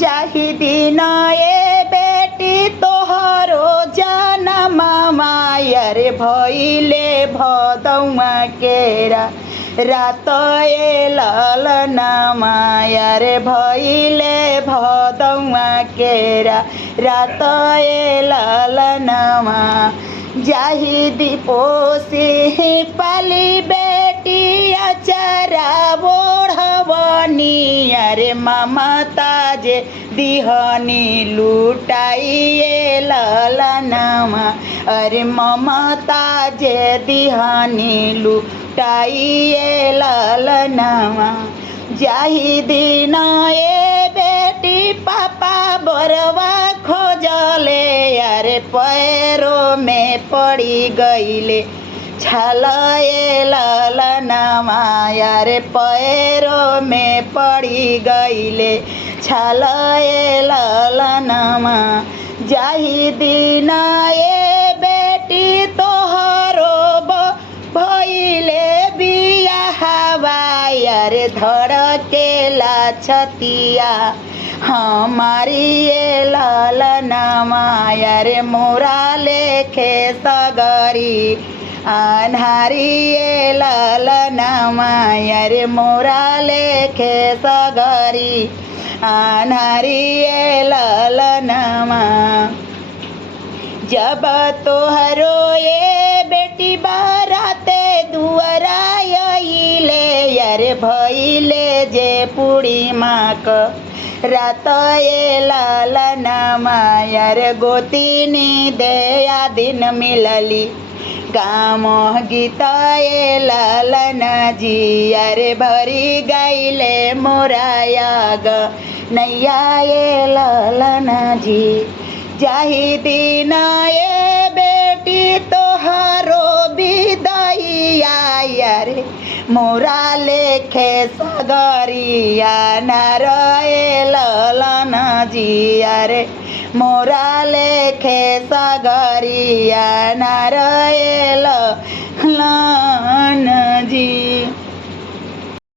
जाहि दिन ए बेटी तोहरो जनम मायर भइले भदौमा केरा रात ए ललना मायर भइले भदौमा केरा रात ए ललनमा जाहि दिपोसी पाली बेटी अचरा बोढ़वनी अरे ममता जे दिहनी लुटाइए ललनमा अरे ममता जे दिहनी लुटाइए ललनमा जाहि दिन ए बेटी पापा बरवा खोजले अरे पैरों में पड़ी गईले छलए ललनमा अरे पैरों में पड़ी गईले छलए ललनमा जाहि दिन ए बेटी तोहरो भइले बियाहवा अरे धड़केला छतिया हमारी ये ललनमा अरे मोरा लेखे सगरी अन्हारी ये ललनमा अरे मोरा लेखे सगरी अन्हारी ये ललनमा जब तोहरो ये बेटी बाराते दुआरा आइले अरे भइले जे पूर्णिमा क रात ए ललनमा अरे गोतिनी देया दिन मिलली गाम गीत ए ललन जी अरे भरी गईले मोरायाग नैया ए ललन जी जाहि दिन ए बेटी तोहरो विदाइया अरे मोरा लेखे सगरिया नार ए ललन जी अरे मोरा लेखे सगरिया नार